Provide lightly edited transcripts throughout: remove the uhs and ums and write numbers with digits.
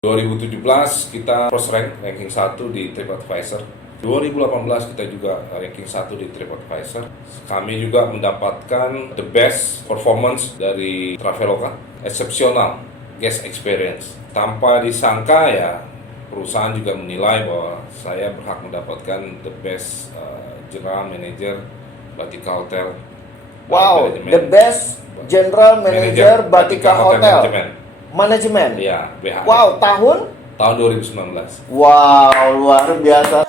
2017 kita first ranking 1 di TripAdvisor. 2018 kita juga ranking 1 di TripAdvisor. Kami juga mendapatkan the best performance dari Traveloka, exceptional guest experience. Tanpa disangka ya, perusahaan juga menilai bahwa saya berhak mendapatkan the best general manager Batika Hotel. Wow, the best general manager Batika Hotel Manajemen. Iya, BHM. Wow, tahun 2019. Wow, luar biasa.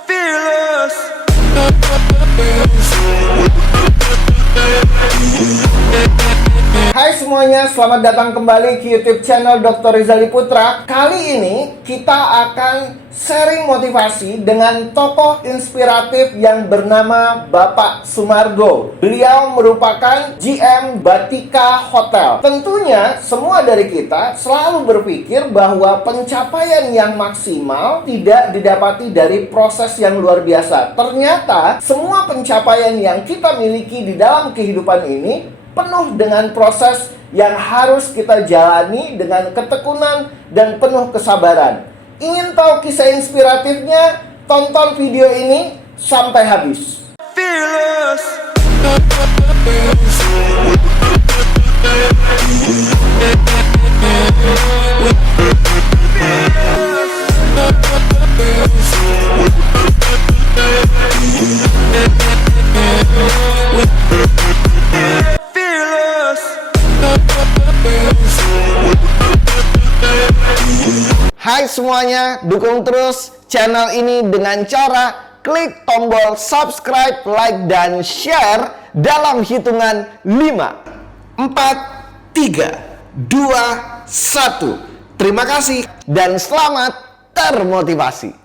Hai semuanya, selamat datang kembali ke YouTube channel Dr. Rizali Putra. Kali ini kita akan sharing motivasi dengan tokoh inspiratif yang bernama Bapak Sumargo. Beliau merupakan GM Batika Hotel. Tentunya semua dari kita selalu berpikir bahwa pencapaian yang maksimal tidak didapati dari proses yang luar biasa. Ternyata semua pencapaian yang kita miliki di dalam kehidupan ini penuh dengan proses yang harus kita jalani dengan ketekunan dan penuh kesabaran. Ingin tahu kisah inspiratifnya? Tonton video ini sampai habis. Hai semuanya, dukung terus channel ini dengan cara klik tombol subscribe, like, dan share dalam hitungan 5, 4, 3, 2, 1. Terima kasih dan selamat termotivasi.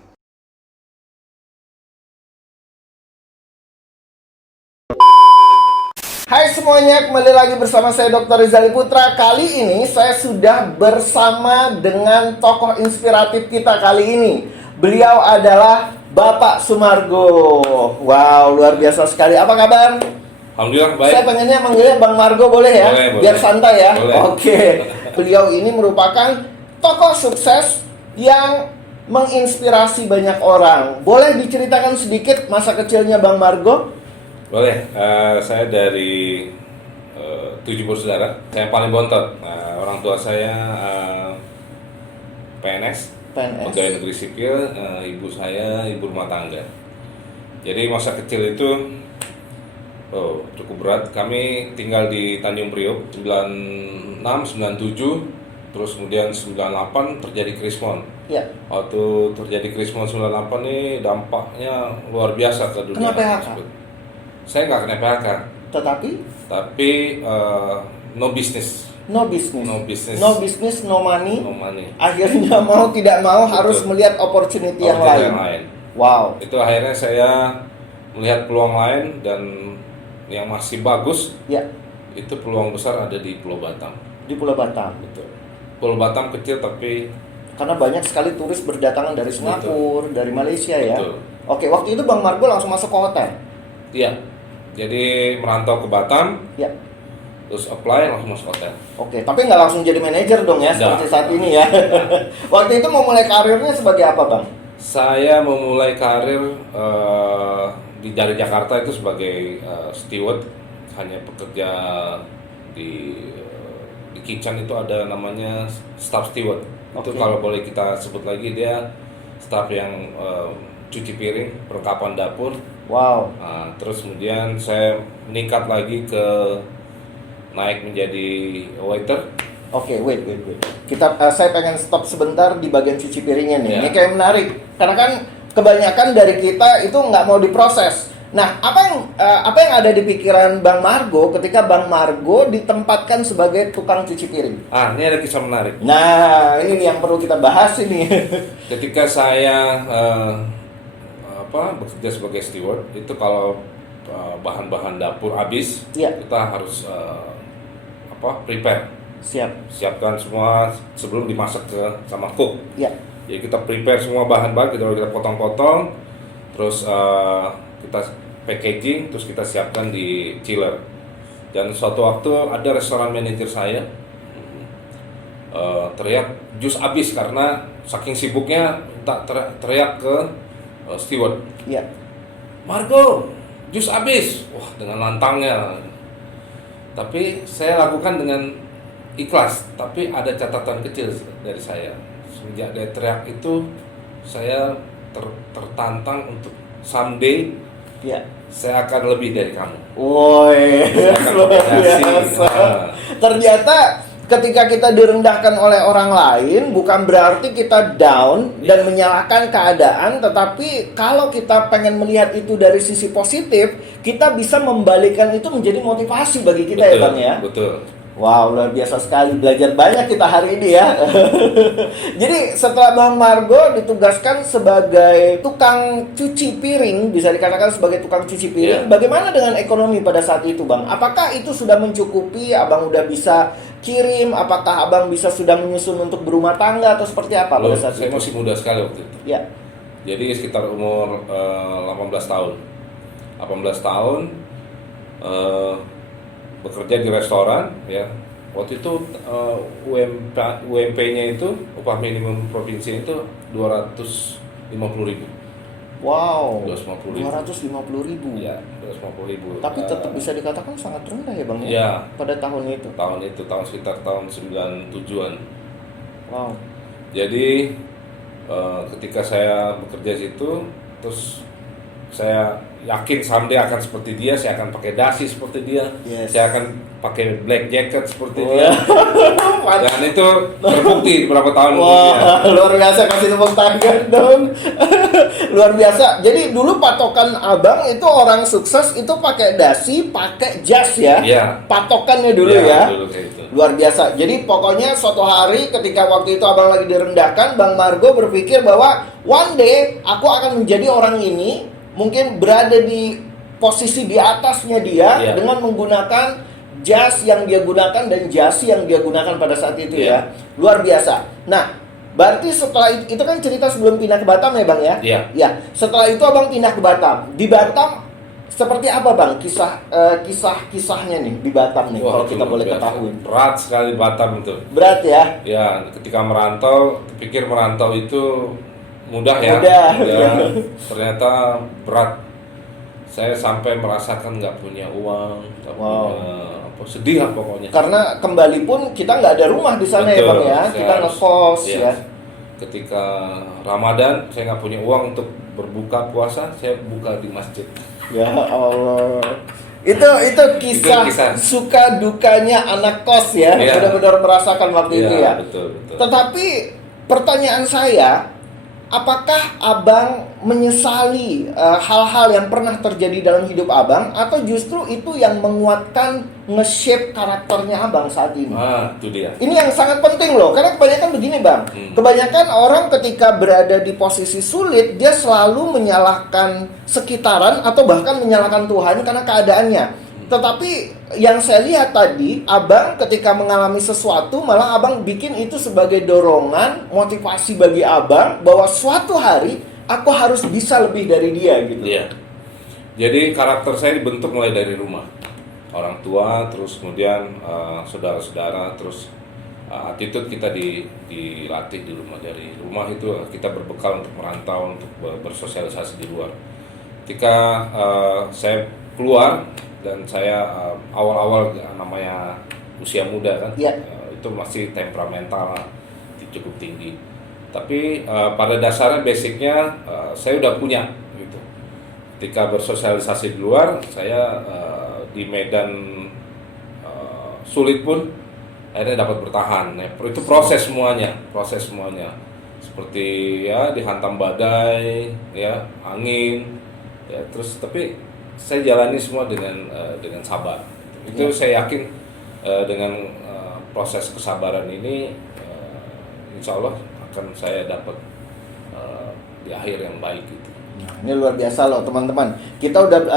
Hai semuanya, kembali lagi bersama saya Dr. Rizali Putra. Kali ini saya sudah bersama dengan tokoh inspiratif kita kali ini. Beliau adalah Bapak Sumargo. Wow, luar biasa sekali. Apa kabar? Alhamdulillah baik. Saya pengennya manggilnya Bang Margo, boleh ya? Boleh. Biar santai ya. Boleh. Oke. Beliau ini merupakan tokoh sukses yang menginspirasi banyak orang. Boleh diceritakan sedikit masa kecilnya Bang Margo? Boleh, saya dari 7 bersaudara. Saya paling bontot. Orang tua saya PNS, pegawai negeri sipil. Ibu saya ibu rumah tangga. Jadi masa kecil itu cukup berat. Kami tinggal di Tanjung Priok 96, 97, terus kemudian 98 terjadi krismon. Ya. Waktu terjadi krismon 98 ini dampaknya luar biasa ke dunia. Kena PHK? Tersebut. Saya nggak kena PHK, tapi no business. No business. No business. No business, no money. No money. Akhirnya mau tidak mau Betul. harus melihat opportunity yang lain. Wow. Itu akhirnya saya melihat peluang lain dan yang masih bagus. Ya. Itu peluang besar ada di Pulau Batam. Di Pulau Batam. Betul. Pulau Batam kecil tapi karena banyak sekali turis berdatangan dari Singapura, dari Malaysia ya. Betul. Oke, waktu itu Bang Margo langsung masuk ke hotel. Iya. Jadi merantau ke Batam. Ya. Terus apply langsung masuk hotel. Oke, tapi nggak langsung jadi manajer dong ya, seperti saat ini ya. Waktu itu mau mulai karirnya sebagai apa, Bang? Saya memulai karir dari Jakarta itu sebagai steward, hanya bekerja di kitchen. Itu ada namanya staff steward. Itu kalau boleh kita sebut lagi, dia staff yang cuci piring, perlengkapan dapur. Wow. Nah, terus kemudian saya meningkat lagi ke naik menjadi waiter. Oke, wait. Saya pengen stop sebentar di bagian cuci piringnya nih. Yeah. Ini kayak menarik, karena kan kebanyakan dari kita itu nggak mau diproses. Nah, apa yang ada di pikiran Bang Margo ketika Bang Margo ditempatkan sebagai tukang cuci piring? Ini ada kisah menarik. Nah, ini nih yang perlu kita bahas ini. Ketika saya bekerja sebagai steward, itu kalau bahan-bahan dapur habis, ya, kita harus prepare. Siapkan semua sebelum dimasak sama cook. Ya. Jadi kita prepare semua bahan-bahan, kita potong-potong, terus kita packaging, terus kita siapkan di chiller. Dan suatu waktu ada restoran manajer saya teriak jus habis karena saking sibuknya teriak ke steward, Iya. Margo, jus habis. Wah, dengan lantangnya. Tapi saya lakukan dengan ikhlas. Tapi ada catatan kecil dari saya. Sejak dia teriak itu, saya tertantang untuk someday Iya. saya akan lebih dari kamu. Woi, Saya akan luar kombinasi. biasa. Nah, Ternyata ketika kita direndahkan oleh orang lain bukan berarti kita down dan menyalahkan keadaan, tetapi kalau kita pengen melihat itu dari sisi positif, kita bisa membalikkan itu menjadi motivasi bagi kita, ya Bang ya. Betul. Wow, luar biasa sekali, belajar banyak kita hari ini ya. Jadi setelah Bang Margo ditugaskan sebagai tukang cuci piring, bisa dikatakan sebagai tukang cuci piring, bagaimana dengan ekonomi pada saat itu, Bang? Apakah itu sudah mencukupi? Abang udah bisa kirim? Apakah Abang bisa sudah menyusun untuk berumah tangga atau seperti apa pada saat Saya itu? masih muda sekali waktu itu. Ya. Jadi sekitar umur 18 tahun. 18 tahun bekerja di restoran, ya. Waktu itu UMP-nya itu, upah minimum provinsi itu 250.000. Wow. 250.000. 250.000. Ya, 250.000. Tapi tetap bisa dikatakan sangat rendah ya, Bang ya? Ya. Pada tahun itu. Tahun sekitar tahun 97-an. Wow. Jadi ketika saya bekerja di situ, terus saya yakin someday akan seperti dia, saya akan pakai dasi seperti dia, saya akan pakai black jacket seperti dia. Dan itu terbukti beberapa tahun kemudian. Luar biasa, kasih tepuk tangan dong. Luar biasa. Jadi dulu patokan Abang itu orang sukses itu pakai dasi, pakai jas ya. Iya. Patokannya dulu ya. Dulu kayak itu. Luar biasa. Jadi pokoknya suatu hari ketika waktu itu Abang lagi direndahkan, Bang Margo berpikir bahwa one day aku akan menjadi orang ini, mungkin berada di posisi di atasnya dia dengan menggunakan jas yang dia gunakan dan jasi yang dia gunakan pada saat itu ya. Luar biasa. Nah, berarti setelah itu kan cerita sebelum pindah ke Batam ya Bang ya? Iya. Ya, setelah itu Abang pindah ke Batam. Di Batam seperti apa Bang kisahnya nih di Batam nih? Wah, kalau kita boleh biasa. ketahui. Berat sekali Batam itu. Berat ya? Ya, ketika merantau, pikir merantau itu mudah ya. Ternyata berat. Saya sampai merasakan nggak punya uang, nggak punya sedih lah pokoknya. Karena kembali pun kita nggak ada rumah di sana. Betul, ya Bang ya, kita ngekos ya. Ketika Ramadan saya nggak punya uang untuk berbuka puasa, saya buka di masjid. Ya Allah. Itu kisah suka dukanya anak kos ya, benar-benar merasakan waktu itu ya. Betul. Tetapi pertanyaan saya, apakah Abang menyesali hal-hal yang pernah terjadi dalam hidup Abang, atau justru itu yang menguatkan nge-shape karakternya Abang saat ini? Itu dia. Ini yang sangat penting loh, karena kebanyakan begini Bang. Kebanyakan orang ketika berada di posisi sulit, dia selalu menyalahkan sekitaran atau bahkan menyalahkan Tuhan karena keadaannya. Tetapi yang saya lihat tadi, Abang ketika mengalami sesuatu, malah Abang bikin itu sebagai dorongan, motivasi bagi Abang bahwa suatu hari aku harus bisa lebih dari dia gitu. Iya. Jadi karakter saya dibentuk mulai dari rumah. Orang tua, terus kemudian saudara-saudara, terus attitude kita dilatih di rumah. Dari rumah itu kita berbekal untuk merantau, untuk bersosialisasi di luar. Ketika saya keluar, dan saya awal-awal namanya usia muda kan, itu masih temperamental, cukup tinggi. Tapi pada dasarnya basicnya saya udah punya gitu. Ketika bersosialisasi di luar, saya di medan sulit pun akhirnya dapat bertahan. Itu proses semuanya. Seperti ya dihantam badai, ya angin, ya terus tapi saya jalani semua dengan sabar. Itu saya yakin dengan proses kesabaran ini, insya Allah akan saya dapat di akhir yang baik gitu. Nah, ini luar biasa loh teman-teman.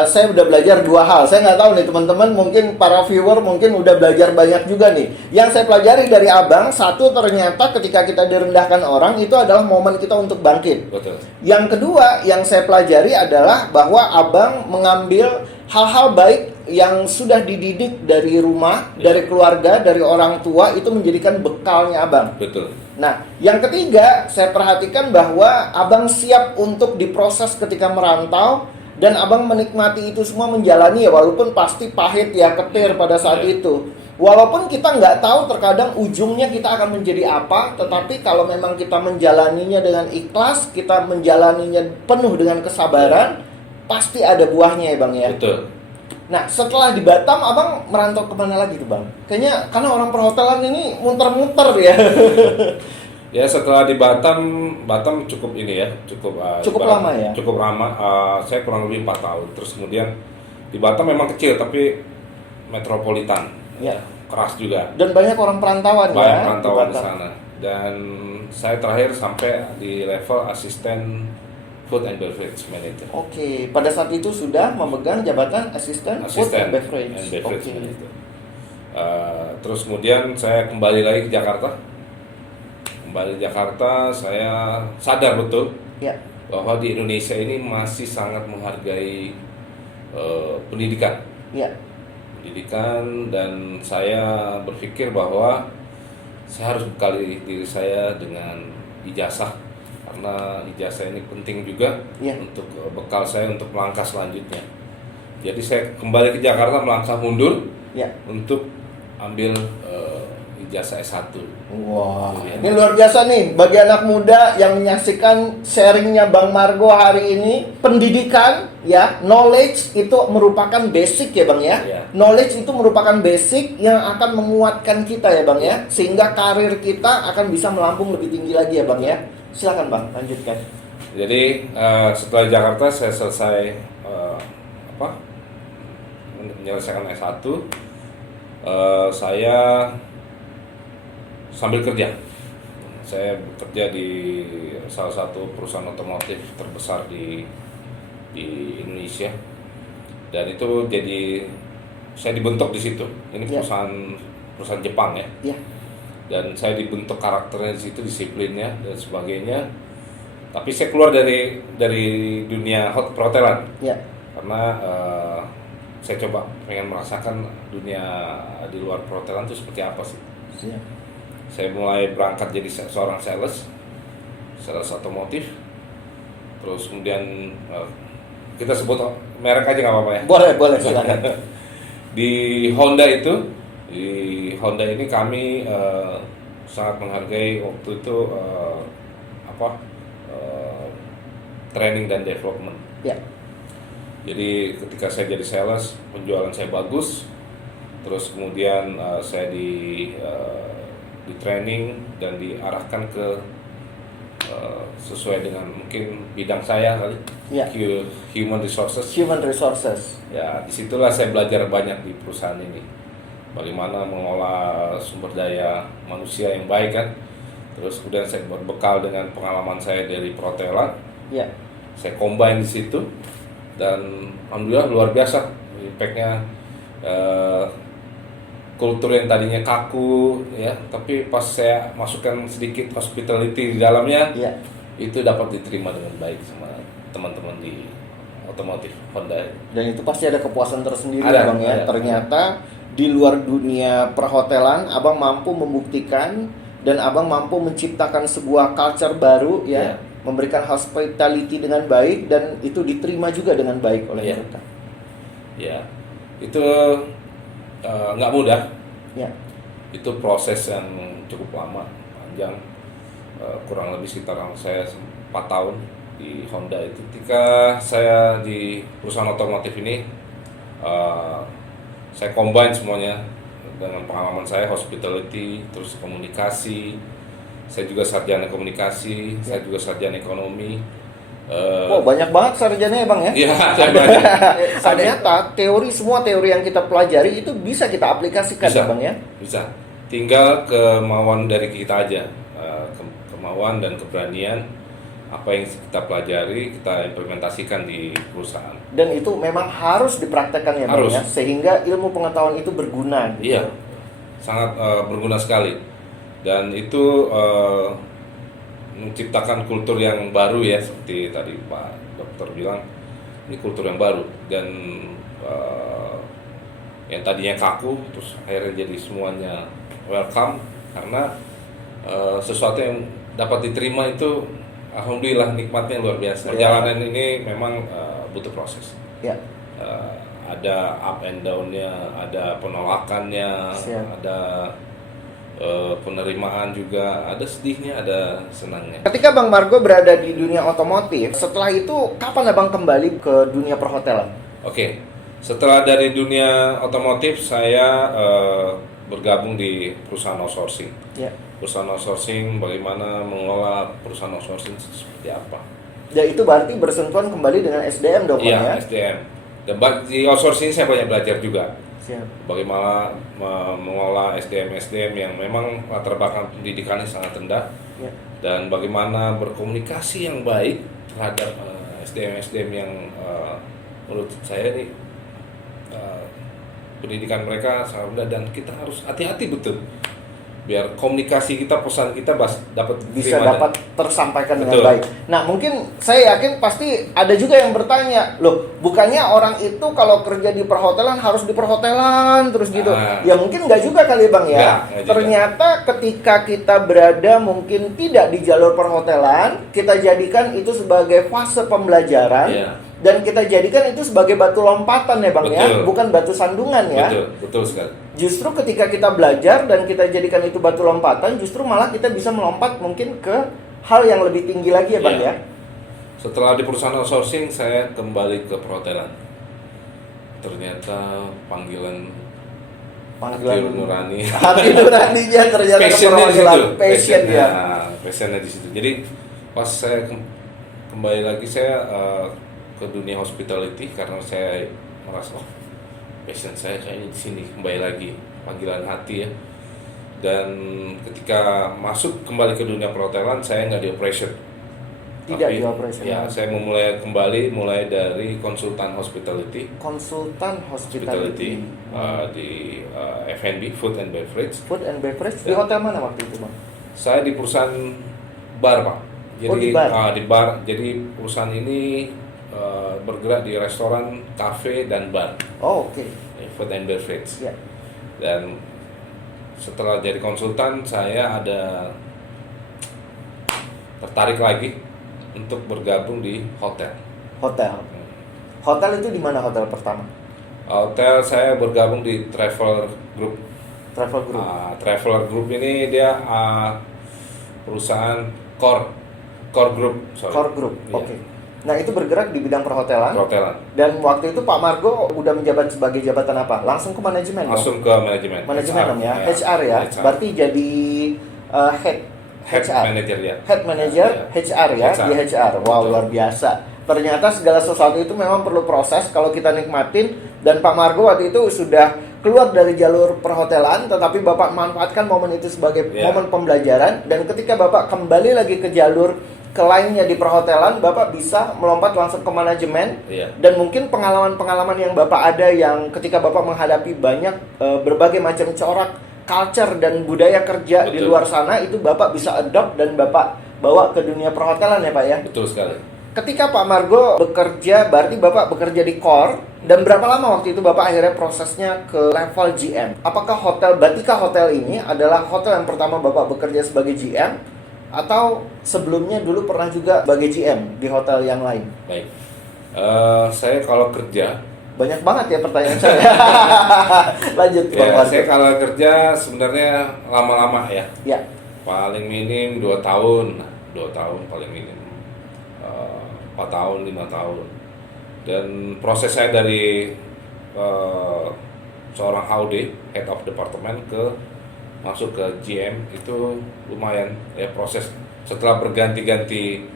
Saya udah belajar dua hal. Saya nggak tahu nih teman-teman, mungkin para viewer mungkin udah belajar banyak juga nih. Yang saya pelajari dari Abang, satu, ternyata ketika kita direndahkan orang itu adalah momen kita untuk bangkit. Betul. Yang kedua yang saya pelajari adalah bahwa Abang mengambil hal-hal baik yang sudah dididik dari rumah, dari keluarga, dari orang tua itu menjadikan bekalnya abang. Betul. Nah, yang ketiga, saya perhatikan bahwa abang siap untuk diproses ketika merantau dan abang menikmati itu semua, menjalani ya, walaupun pasti pahit ya, ketir pada saat itu. Walaupun kita nggak tahu terkadang ujungnya kita akan menjadi apa, tetapi kalau memang kita menjalaninya dengan ikhlas, kita menjalaninya penuh dengan kesabaran, pasti ada buahnya ya bang ya. Betul. Nah, setelah di Batam, abang merantau kemana lagi tuh bang? Kayaknya karena orang perhotelan ini muter-muter ya. Ya setelah di Batam cukup ini ya, Cukup lama ya? Cukup lama, saya kurang lebih 4 tahun. Terus kemudian di Batam memang kecil tapi metropolitan, Ya. keras juga. Dan banyak orang perantauan Banyak ya. perantauan di Batam. sana. Dan saya terakhir sampai di level asisten food and beverage manager. Oke, pada saat itu sudah memegang jabatan asisten food and beverage. Oke. manager. Terus kemudian saya kembali lagi ke Jakarta. Kembali ke Jakarta, saya sadar betul Ya, bahwa di Indonesia ini masih sangat menghargai pendidikan. ya, Dan saya berpikir bahwa saya harus bekali diri saya dengan ijazah, karena ijazah ini penting juga ya. untuk bekal saya untuk melangkah selanjutnya. Jadi saya kembali ke Jakarta, melangkah mundur Ya. untuk ambil ijazah S1. Wah, ini luar biasa nih bagi anak muda yang menyaksikan sharingnya Bang Margo hari ini. Pendidikan ya, knowledge itu merupakan basic ya Bang ya. Ya. Knowledge itu merupakan basic yang akan menguatkan kita ya Bang ya, sehingga karir kita akan bisa melambung lebih tinggi lagi ya Bang ya. Silakan Bang, lanjutkan. Jadi setelah Jakarta saya selesai menyelesaikan S1, saya sambil kerja. Saya bekerja di salah satu perusahaan otomotif terbesar di Indonesia, dan itu jadi saya dibentuk di situ. Ini Ya. perusahaan Jepang ya. Ya, Dan saya dibentuk karakternya di situ, disiplinnya dan sebagainya. Tapi saya keluar dari dunia perhotelan ya, karena saya coba pengen merasakan dunia di luar perhotelan itu seperti apa sih. siap. Saya mulai berangkat jadi seorang sales otomotif. Terus kemudian kita sebut merek aja nggak apa-apa ya. Boleh silakan. Di Honda ini kami sangat menghargai waktu itu training dan development. Ya, Jadi ketika saya jadi sales, penjualan saya bagus. Terus kemudian saya di training dan diarahkan ke sesuai dengan mungkin bidang saya kali, Ya. human resources. Human resources. Ya, disitulah saya belajar banyak di perusahaan ini. Bagaimana mengolah sumber daya manusia yang baik kan. Terus kemudian saya berbekal dengan pengalaman saya dari perhotelan. Ya, Saya combine di situ dan alhamdulillah luar biasa impact-nya. Kultur yang tadinya kaku ya, tapi pas saya masukkan sedikit hospitality di dalamnya, ya. itu dapat diterima dengan baik sama teman-teman di otomotif Honda. Dan itu pasti ada kepuasan tersendiri Ada, ya Bang ya. ada. Ternyata di luar dunia perhotelan Abang mampu membuktikan dan Abang mampu menciptakan sebuah culture baru ya, Ya. memberikan hospitality dengan baik dan itu diterima juga dengan baik oleh Ya. mereka. Ya, itu nggak mudah. Ya, Itu proses yang cukup lama, panjang, kurang lebih sekitar saya 4 tahun di Honda itu. Ketika saya di perusahaan otomotif ini, saya combine semuanya dengan pengalaman saya, hospitality, terus komunikasi. Saya juga sarjana komunikasi, saya juga sarjana ekonomi. oh banyak banget sarjana ya Bang ya. Iya, saya belajar. Ternyata semua teori yang kita pelajari itu bisa kita aplikasikan Bisa. ya Bang ya. Bisa. Tinggal kemauan dari kita aja, kemauan dan keberanian apa yang kita pelajari kita implementasikan di perusahaan. Dan itu memang harus dipraktekkan ya Bang Harus. ya, sehingga ilmu pengetahuan itu berguna. Gitu. Iya, sangat berguna sekali. Dan itu menciptakan kultur yang baru ya, seperti tadi Pak Dokter bilang, ini kultur yang baru. Dan yang tadinya kaku terus akhirnya jadi semuanya welcome, karena sesuatu yang dapat diterima itu alhamdulillah nikmatnya luar biasa. Perjalanan ini memang butuh proses. Ya. Ada up and down-nya, ada penolakannya, ada penerimaan juga, ada sedihnya, ada senangnya. Ketika Bang Margo berada di dunia otomotif, setelah itu kapan Abang kembali ke dunia perhotelan? Oke, setelah dari dunia otomotif saya bergabung di perusahaan outsourcing. Ya. Perusahaan outsourcing, bagaimana mengelola perusahaan outsourcing seperti apa? Ya, itu berarti bersentuhan kembali dengan SDM dong, Iya, ya? SDM. Dan di outsourcing saya banyak belajar juga. Siap. Bagaimana mengolah SDM yang memang latar belakang pendidikannya sangat rendah. Ya. Dan bagaimana berkomunikasi yang baik terhadap SDM yang menurut saya ini pendidikan mereka sangat rendah, dan kita harus hati-hati betul biar komunikasi kita, pesan kita bisa dapat tersampaikan dengan betul. baik. Nah, mungkin saya yakin pasti ada juga yang bertanya, loh, bukannya orang itu kalau kerja di perhotelan harus di perhotelan terus gitu? Ya mungkin nggak juga kali Bang ya. Nggak Ternyata ketika kita berada mungkin tidak di jalur perhotelan, kita jadikan itu sebagai fase pembelajaran. Dan kita jadikan itu sebagai batu lompatan ya Bang. Betul. Ya, bukan batu sandungan ya. Betul sekali. Justru ketika kita belajar dan kita jadikan itu batu lompatan, justru malah kita bisa melompat mungkin ke hal yang lebih tinggi lagi ya Bang ya. Setelah di perusahaan outsourcing, saya kembali ke perhotelan. Ternyata panggilan hati nurani. Hati nuraninya ternyata passionnya di situ. Jadi pas saya kembali lagi, saya ke dunia hospitality karena saya merasa passion saya kayaknya di sini, kembali lagi panggilan hati ya. Dan ketika masuk kembali ke dunia perhotelan, saya nggak di operation. Tidak di operation. Ya, saya mulai dari konsultan hospitality. Konsultan hospitality. Di F&B, food and beverage. Food and beverage di hotel mana waktu itu Bang? Saya di perusahaan bar Pak. Jadi di bar. Di bar. Jadi perusahaan ini bergerak di restoran, kafe, dan bar. Oh, oke. Food and beverage. Ya. Dan setelah jadi konsultan, saya ada tertarik lagi untuk bergabung di hotel. Hotel itu di mana hotel pertama? Hotel saya bergabung di Traveler Group. Traveler Group ini dia perusahaan core group. Core Group. Iya. Oke. Nah, itu bergerak di bidang perhotelan. Dan waktu itu Pak Margo udah menjabat sebagai jabatan apa? Langsung ke manajemen? Langsung ke manajemen. Manajemen dong ya. HR ya. HR. Berarti jadi head manager ya. Head manager HR ya, di HR. Wow, luar biasa. Ternyata segala sesuatu itu memang perlu proses kalau kita nikmatin, dan Pak Margo waktu itu sudah keluar dari jalur perhotelan, tetapi Bapak manfaatkan momen itu sebagai momen pembelajaran, dan ketika Bapak kembali lagi ke jalur ke lainnya di perhotelan, Bapak bisa melompat langsung ke manajemen. Dan mungkin pengalaman-pengalaman yang Bapak ada yang ketika Bapak menghadapi banyak berbagai macam corak culture dan budaya kerja di luar sana, itu Bapak bisa adopt dan Bapak bawa ke dunia perhotelan ya Pak ya? Betul sekali. Ketika Pak Margo bekerja, berarti Bapak bekerja di core, dan berapa lama waktu itu Bapak akhirnya prosesnya ke level GM? Apakah Batika Hotel ini adalah hotel yang pertama Bapak bekerja sebagai GM? Atau sebelumnya dulu pernah juga sebagai GM di hotel yang lain? Baik, saya kalau kerja banyak banget ya pertanyaan saya. Lanjut Bang Margo. Saya kalau kerja sebenarnya lama-lama ya. Paling minim 2 tahun, 2 tahun paling minim, 4 tahun, 5 tahun. Dan proses saya dari seorang HOD, Head of Department, masuk ke GM itu lumayan ya, proses setelah berganti-ganti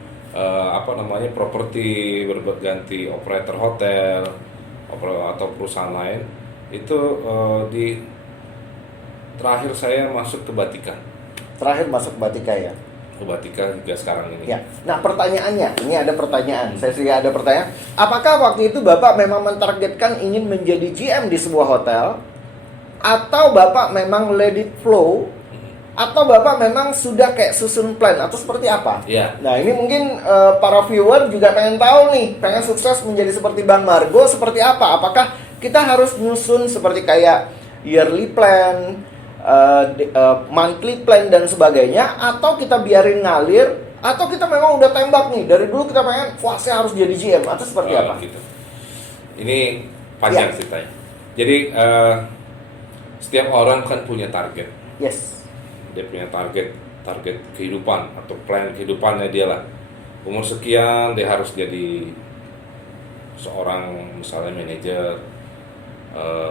properti, berganti operator hotel atau perusahaan lain, itu terakhir saya masuk ke Batika. Terakhir masuk Batika ya? Ke Batika hingga sekarang ini. Ya. Nah, pertanyaannya, ini ada pertanyaan. Saya juga ada pertanyaan. Apakah waktu itu Bapak memang mentargetkan ingin menjadi GM di sebuah hotel? Atau Bapak memang let it flow, atau Bapak memang sudah kayak susun plan, atau seperti apa? Nah, ini mungkin para viewer juga pengen tahu nih, pengen sukses menjadi seperti Bang Margo seperti apa? Apakah kita harus nyusun seperti kayak yearly plan, monthly plan dan sebagainya, atau kita biarin ngalir, atau kita memang udah tembak nih dari dulu kita pengen wah saya harus jadi GM atau seperti apa? Gitu. Ini panjang ceritanya. Jadi setiap orang kan punya target. Yes. Dia punya target kehidupan atau plan kehidupannya dia lah. Umur sekian dia harus jadi seorang misalnya manajer.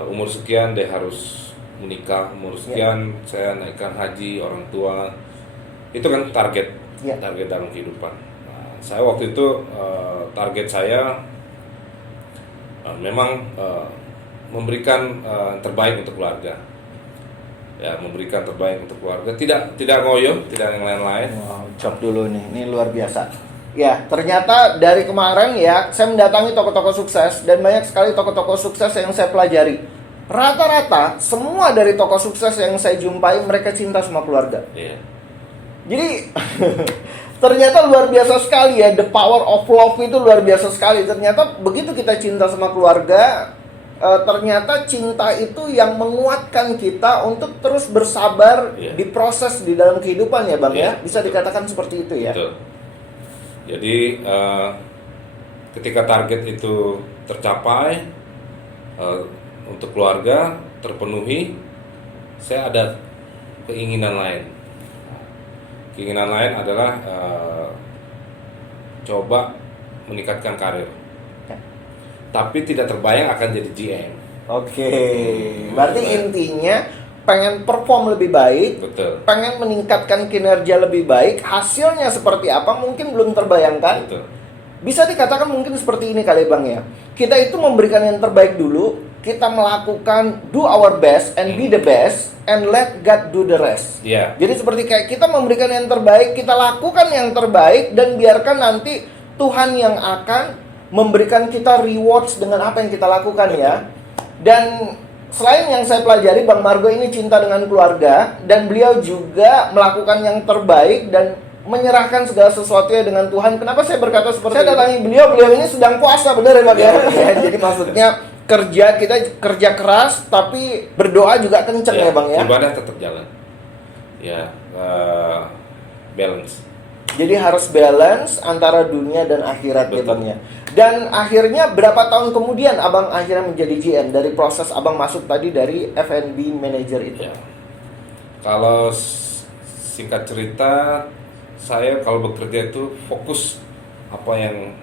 Umur sekian dia harus menikah. Umur sekian saya naikkan haji orang tua. Itu kan target dalam kehidupan. Nah, saya waktu itu target saya memang memberikan terbaik untuk keluarga. Ya, memberikan terbaik untuk keluarga, tidak ngoyo, tidak yang lain-lain. Wow, cok dulu nih, ini luar biasa. Ya, ternyata dari kemarin ya, saya mendatangi tokoh-tokoh sukses dan banyak sekali tokoh-tokoh sukses yang saya pelajari. Rata-rata semua dari tokoh sukses yang saya jumpai mereka cinta sama keluarga. Iya. Jadi ternyata luar biasa sekali ya, the power of love itu luar biasa sekali. Ternyata begitu kita cinta sama keluarga, ternyata cinta itu yang menguatkan kita untuk terus bersabar di proses di dalam kehidupan ya Bang ya. Bisa dikatakan seperti itu ya. Betul. Jadi ketika target itu tercapai, untuk keluarga terpenuhi, saya ada keinginan lain. Keinginan lain adalah coba meningkatkan karir. Tapi tidak terbayang akan jadi GM. Oke, berarti intinya pengen perform lebih baik, betul, pengen meningkatkan kinerja lebih baik, hasilnya seperti apa mungkin belum terbayangkan. Betul. Bisa dikatakan mungkin seperti ini kali Bang ya. Kita itu memberikan yang terbaik dulu, kita melakukan do our best and be the best and let God do the rest. Yeah. Jadi seperti kayak kita memberikan yang terbaik, kita lakukan yang terbaik dan biarkan nanti Tuhan yang akan memberikan kita rewards dengan apa yang kita lakukan ya. Dan selain yang saya pelajari, Bang Margo ini cinta dengan keluarga dan beliau juga melakukan yang terbaik dan menyerahkan segala sesuatunya dengan Tuhan. Kenapa saya berkata seperti itu? Saya datangi beliau ini sedang puasa, benar ya Bang ya? Jadi maksudnya kita kerja keras tapi berdoa juga kenceng ya Bang ya? Ibadah tetap jalan. Ya, balance. Jadi harus balance antara dunia dan akhirat ya Bang ya. Dan akhirnya berapa tahun kemudian Abang akhirnya menjadi GM dari proses Abang masuk tadi dari F&B manager itu? Ya. Kalau singkat cerita, saya kalau bekerja itu fokus apa yang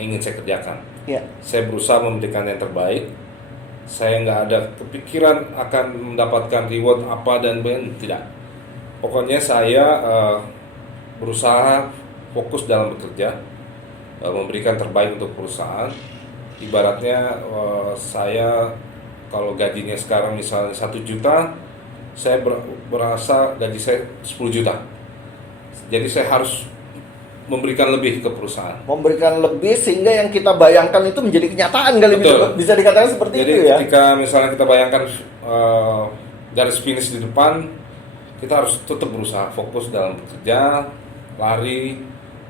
ingin saya kerjakan. Ya. Saya berusaha memberikan yang terbaik. Saya nggak ada kepikiran akan mendapatkan reward apa dan tidak. Pokoknya saya berusaha fokus dalam bekerja, memberikan terbaik untuk perusahaan. Ibaratnya saya kalau gajinya sekarang misalnya 1 juta, saya berasa gaji saya 10 juta. Jadi saya harus memberikan lebih ke perusahaan. Memberikan lebih sehingga yang kita bayangkan itu menjadi kenyataan kali. Bisa dikatakan seperti jadi, itu ya. Jadi ketika misalnya kita bayangkan garis finish di depan, kita harus tetap berusaha fokus dalam bekerja, lari,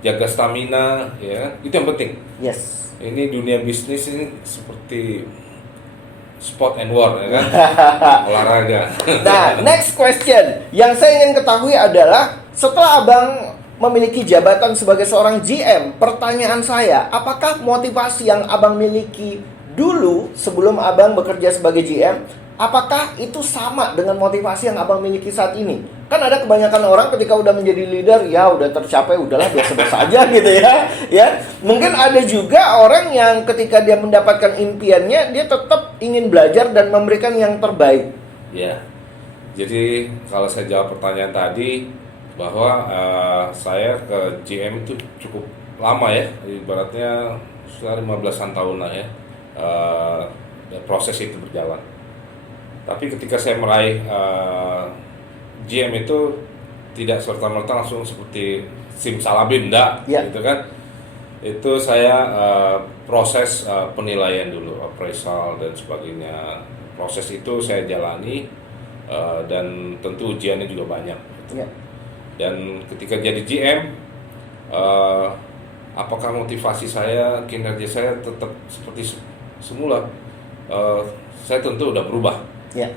jaga stamina, ya itu yang penting. Yes. Ini dunia bisnis ini seperti sport and war, ya kan? Olahraga. Nah, next question yang saya ingin ketahui adalah setelah Abang memiliki jabatan sebagai seorang GM, pertanyaan saya, apakah motivasi yang Abang miliki dulu sebelum Abang bekerja sebagai GM, apakah itu sama dengan motivasi yang Abang miliki saat ini? Kan ada kebanyakan orang ketika udah menjadi leader, ya udah tercapai, udahlah biasa-biasa aja gitu ya. Ya, mungkin ada juga orang yang ketika dia mendapatkan impiannya, dia tetap ingin belajar dan memberikan yang terbaik. Ya, jadi kalau saya jawab pertanyaan tadi bahwa saya ke GM itu cukup lama ya, ibaratnya sekitar 15-an tahun lah ya, proses itu berjalan. Tapi ketika saya meraih GM itu tidak serta-merta langsung seperti simsalabim, enggak, gitu kan. Itu saya proses penilaian dulu, appraisal dan sebagainya. Proses itu saya jalani dan tentu ujiannya juga banyak. Gitu. Dan ketika jadi GM, apakah motivasi saya, kinerja saya tetap seperti semula? saya tentu udah berubah, Ya.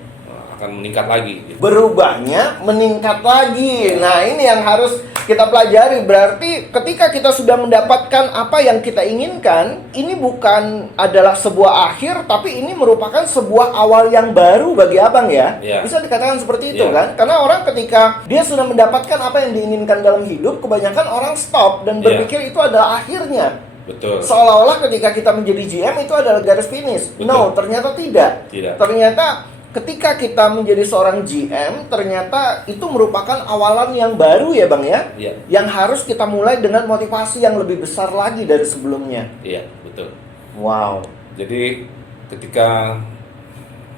akan meningkat lagi. Gitu. Berubahnya meningkat lagi. Nah, ini yang harus kita pelajari. Berarti ketika kita sudah mendapatkan apa yang kita inginkan, ini bukan adalah sebuah akhir, tapi ini merupakan sebuah awal yang baru bagi abang ya. Ya. Bisa dikatakan seperti itu Ya. kan? Karena orang ketika dia sudah mendapatkan apa yang diinginkan dalam hidup, kebanyakan orang stop dan Ya. berpikir itu adalah akhirnya. Betul. Seolah-olah ketika kita menjadi GM itu adalah garis finish. Betul. No, ternyata tidak. Tidak. Ternyata ketika kita menjadi seorang GM, ternyata itu merupakan awalan yang baru ya Bang ya. Iya. Yang harus kita mulai dengan motivasi yang lebih besar lagi dari sebelumnya. Iya, betul. Wow. Jadi ketika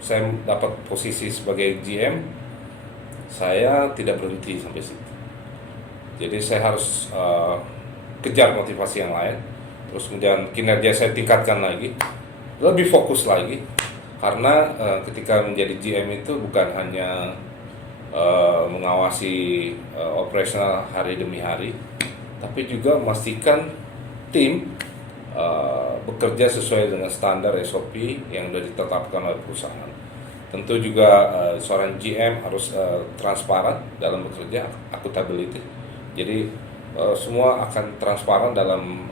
saya dapat posisi sebagai GM, saya tidak berhenti sampai situ. Jadi saya harus kejar motivasi yang lain. Terus kemudian kinerja saya tingkatkan lagi, lebih fokus lagi. Karena ketika menjadi GM itu bukan hanya mengawasi operasional hari demi hari, tapi juga memastikan tim bekerja sesuai dengan standar SOP yang sudah ditetapkan oleh perusahaan. Tentu juga seorang GM harus transparan dalam bekerja, accountability. Jadi semua akan transparan dalam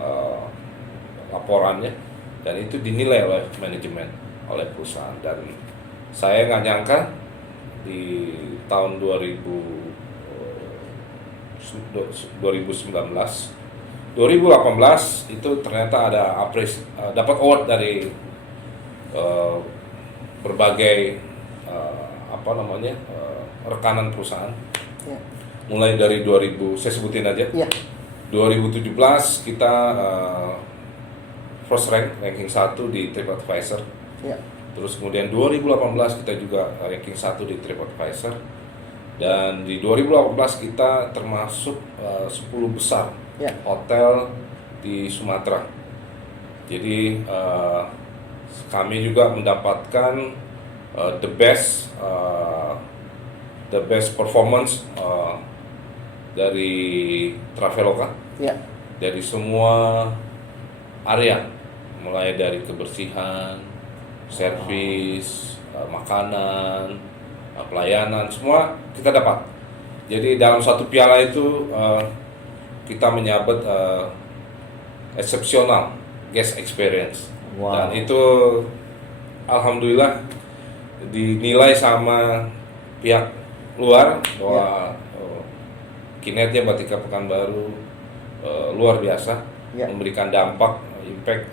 laporannya, dan itu dinilai oleh manajemen, oleh perusahaan. Dan saya nggak nyangka di tahun 2018 itu ternyata ada dapat award dari berbagai rekanan perusahaan. Ya. Mulai dari 2000, saya sebutin aja. Ya. 2017 kita first ranking 1 di TripAdvisor. Ya. Terus kemudian 2018 kita juga ranking 1 di TripAdvisor. Dan di 2018 kita termasuk 10 besar Ya. hotel di Sumatera. Jadi kami juga mendapatkan the best performance dari Traveloka. Ya. Dari semua area, mulai dari kebersihan, servis, makanan, pelayanan, semua kita dapat. Jadi dalam satu piala itu kita menyabet exceptional guest experience. Wow. Dan itu alhamdulillah dinilai sama pihak luar bahwa kinerja Batika Pekanbaru luar biasa, Ya. memberikan dampak, impact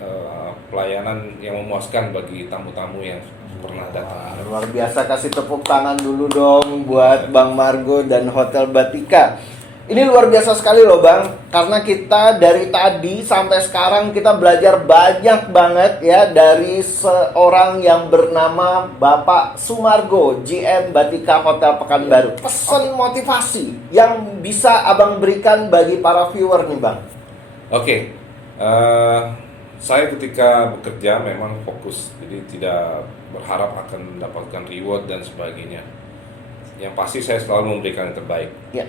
pelayanan yang memuaskan bagi tamu-tamu yang pernah datang. Luar biasa, kasih tepuk tangan dulu dong buat Bang Margo dan Hotel Batika. Ini luar biasa sekali loh Bang, karena kita dari tadi sampai sekarang kita belajar banyak banget ya dari seorang yang bernama Bapak Sumargo, GM Batika Hotel Pekanbaru. Pesan motivasi yang bisa Abang berikan bagi para viewer nih Bang. Oke, saya ketika bekerja memang fokus, jadi tidak berharap akan mendapatkan reward dan sebagainya. Yang pasti saya selalu memberikan yang terbaik. Ya.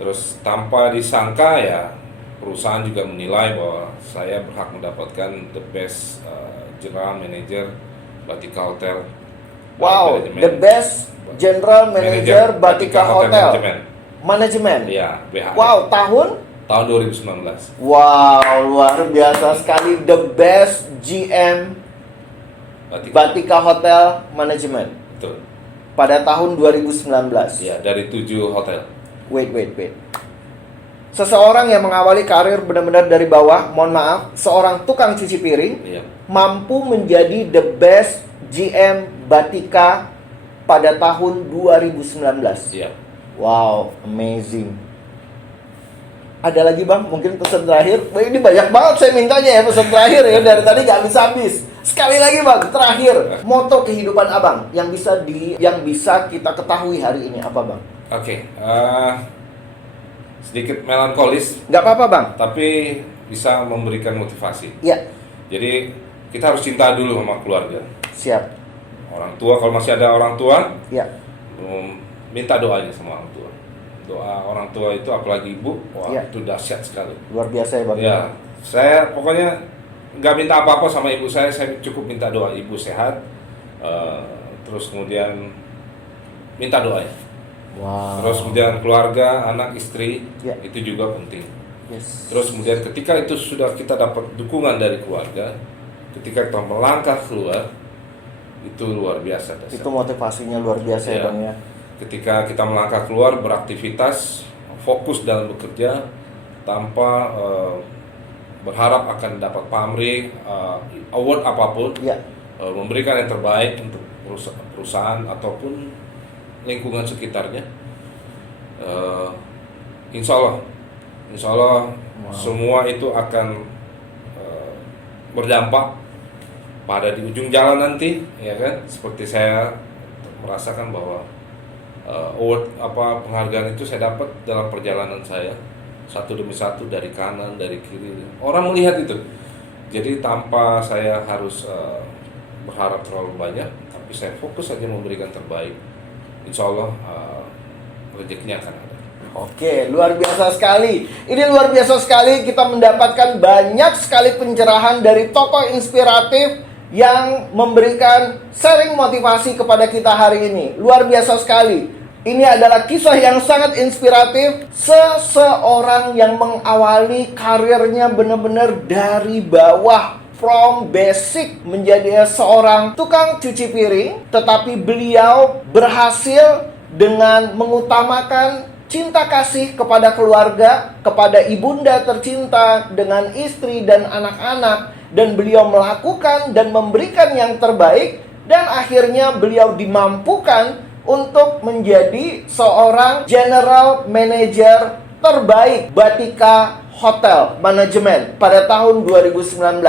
Terus tanpa disangka ya perusahaan juga menilai bahwa saya berhak mendapatkan the best general manager Batika Hotel. Wow, Management. the best general manager Batika Hotel Manajemen. Manajemen. Iya, BHM. Wow, tahun? Tahun 2019. Wow, luar biasa sekali, the best GM Batika Hotel Management Betul. pada tahun 2019. Iya, dari 7 hotel. Wait. Seseorang yang mengawali karir benar-benar dari bawah, mohon maaf, seorang tukang cuci piring, Iya. mampu menjadi the best GM Batika pada tahun 2019. Iya. Wow, amazing. Ada lagi Bang, mungkin pesan terakhir. Wah, ini banyak banget saya mintanya ya pesan terakhir ya, dari tadi gak habis-habis. Sekali lagi Bang, terakhir, moto kehidupan Abang yang bisa kita ketahui hari ini apa Bang? Oke, sedikit melankolis, Gak apa-apa Bang. tapi bisa memberikan motivasi. Ya, Jadi kita harus cinta dulu sama keluarga. siap. Orang tua, kalau masih ada orang tua, Ya, minta doanya sama orang tua. Doa orang tua itu apalagi ibu, wah Ya. itu dahsyat sekali. luar biasa ya Bang. Ya, saya pokoknya nggak minta apa-apa sama ibu saya cukup minta doa ibu sehat. Terus kemudian minta doa ya. Wow. Terus kemudian keluarga, anak, istri, Ya. itu juga penting. Yes. Terus kemudian ketika itu sudah kita dapat dukungan dari keluarga, ketika kita melangkah keluar, itu luar biasa. Itu motivasinya luar biasa ya, Ya. Bang ya. Ketika kita melangkah keluar, beraktivitas, fokus dalam bekerja, tanpa berharap akan dapat pamrih, award apapun, Ya. memberikan yang terbaik untuk perusahaan ataupun lingkungan sekitarnya. Insya Allah Wow. semua itu akan berdampak pada di ujung jalan nanti, ya kan? Seperti saya merasakan bahwa award penghargaan itu saya dapat dalam perjalanan saya, satu demi satu, dari kanan, dari kiri. Orang melihat itu. Jadi tanpa saya harus berharap terlalu banyak, tapi saya fokus saja memberikan terbaik. Insya Allah rezekinya akan ada. Oke, luar biasa sekali. Ini luar biasa sekali, kita mendapatkan banyak sekali pencerahan dari tokoh inspiratif yang memberikan sharing motivasi kepada kita hari ini. Luar biasa sekali. Ini adalah kisah yang sangat inspiratif. Seseorang yang mengawali karirnya benar-benar dari bawah, from basic, menjadi seorang tukang cuci piring. Tetapi beliau berhasil dengan mengutamakan cinta kasih kepada keluarga, kepada ibunda tercinta, dengan istri dan anak-anak. Dan beliau melakukan dan memberikan yang terbaik. Dan akhirnya beliau dimampukan untuk menjadi seorang general manager terbaik Batika Hotel Management pada tahun 2019.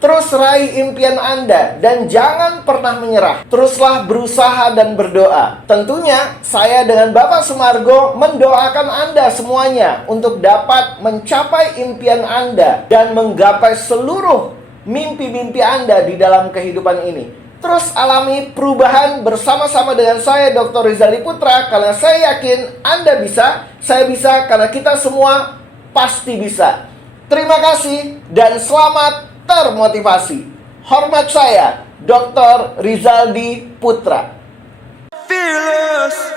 Terus raih impian Anda dan jangan pernah menyerah. Teruslah berusaha dan berdoa. Tentunya saya dengan Bapak Sumargo mendoakan Anda semuanya untuk dapat mencapai impian Anda dan menggapai seluruh mimpi-mimpi Anda di dalam kehidupan ini. Terus alami perubahan bersama-sama dengan saya, Dr. Rizali Putra, karena saya yakin Anda bisa, saya bisa, karena kita semua pasti bisa. Terima kasih dan selamat termotivasi. Hormat saya, Dr. Rizaldi Putra. Fearless.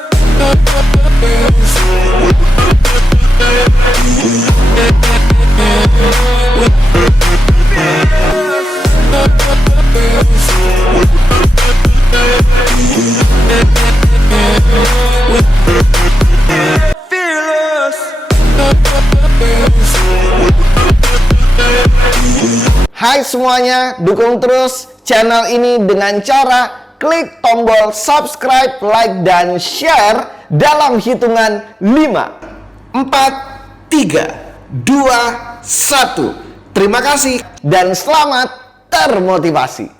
Hai semuanya, dukung terus channel ini dengan cara klik tombol subscribe, like, dan share dalam hitungan 5, 4, 3, 2, 1. Terima kasih dan selamat termotivasi.